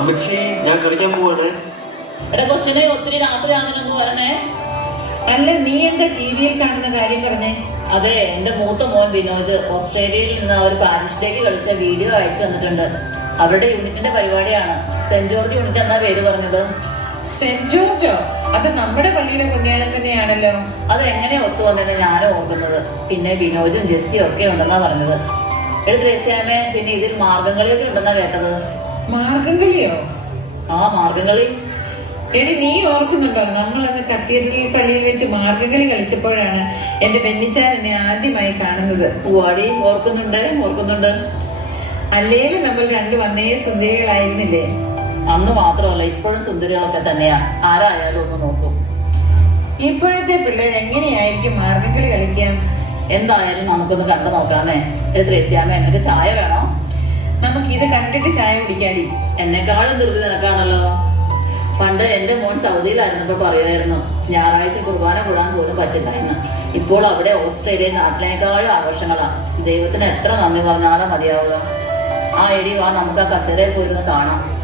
അമ്മച്ചി ഞാൻ കളിക്കാൻ പോവാണ്. എടാ കൊച്ചിനെ ഒത്തിരി രാത്രി ആണെന്നൊന്ന് വരണേ. അല്ല, നീ എന്താ ടിവിയിൽ കാണുന്ന കാര്യം പറഞ്ഞേ? അതെ, എന്റെ മൂത്ത മോൻ വിനോദ് ഓസ്ട്രേലിയയിൽ നിന്ന് അവർ പാരിസിലേക്ക് കളിച്ച വീഡിയോ അയച്ചു തന്നിട്ടുണ്ട്. അവരുടെ യൂണിറ്റിന്റെ പരിപാടിയാണ്. സെന്റ് ജോർജ് യൂണിറ്റ് എന്നാ പേര് പറഞ്ഞത്. സെന്റ് ജോർജോ? അത് നമ്മുടെ പള്ളിയിലെ പുണ്യാളൻ തന്നെയാണല്ലോ. അത് എങ്ങനെ ഒത്തു വന്നെന്ന് ഞാനും ഓർക്കുന്നത്. പിന്നെ വിനോദും ജെസ്സിയും ഒക്കെ ഉണ്ടെന്നാ പറഞ്ഞത്. എടുത്ത് രസ്യാമേ, പിന്നെ ഇതിൽ മാർഗംകളിയൊക്കെ ഉണ്ടെന്നാ കേട്ടത്. മാർഗംകളിയോ? ആ, മാർഗംകളി. എടി, നീ ഓർക്കുന്നുണ്ടോ നമ്മളന്ന് കത്തീഡ്രൽ പള്ളിയിൽ വെച്ച് മാർഗംകളി കളിച്ചപ്പോഴാണ് എന്റെ ബെന്നിച്ചാൻ എന്നെ ആദ്യമായി കാണുന്നത്. പൂവാടി, ഓർക്കുന്നുണ്ട്. അല്ലേലും നമ്മൾ രണ്ടും അന്നേ സുന്ദരികളായിരുന്നില്ലേ? അന്ന് മാത്രമല്ല, ഇപ്പോഴും സുന്ദരികളൊക്കെ തന്നെയാ. ആരായാലും ഒന്ന് നോക്കും. ഇപ്പോഴത്തെ പിള്ളേർ എങ്ങനെയായിരിക്കും മാർഗംകളി കളിക്കാം? എന്തായാലും നമുക്കൊന്ന് കണ്ടു നോക്കാന്നേ. എടുത്ത് രസ്യാമേ, എനിക്ക് ചായ വേണോ? നമുക്ക് ഇത് കണ്ടിട്ട് ചായ കുടിക്കാടി. എന്നെക്കാളും ധൃതി നിനക്കാണല്ലോ. പണ്ട് എന്റെ മോൻ സൗദിയിലായിരുന്നപ്പോൾ പറയുമായിരുന്നു ഞായറാഴ്ച കുർബാന കൂടാൻ പോലും പറ്റില്ല എന്ന്. ഇപ്പോൾ അവിടെ ഓസ്ട്രേലിയൻ നാട്ടിലേക്കാളും ആഘോഷങ്ങളാണ്. ദൈവത്തിന് എത്ര നന്ദി പറഞ്ഞാലും മതിയാവുക. ആ എടി വാ, നമുക്ക് ആ കസേരയിൽ പോയിരുന്ന് കാണാം.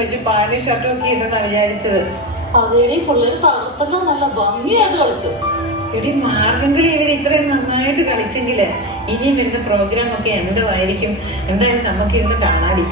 വെച്ച് പാന്റും ഷർട്ടും ഒക്കെ ഇട്ടെന്നാ വിചാരിച്ചത്. അതേടി പിള്ളേര് തകർത്തല്ലോ, നല്ല ഭംഗിയായിട്ട് കളിച്ചു. എടി മാർഗംകളി ഇവർ ഇത്രയും നന്നായിട്ട് കളിച്ചെങ്കില് ഇനിയും വരുന്ന പ്രോഗ്രാം ഒക്കെ എന്തോ ആയിരിക്കും. എന്തായാലും നമുക്ക് ഇന്ന് കാണാടി.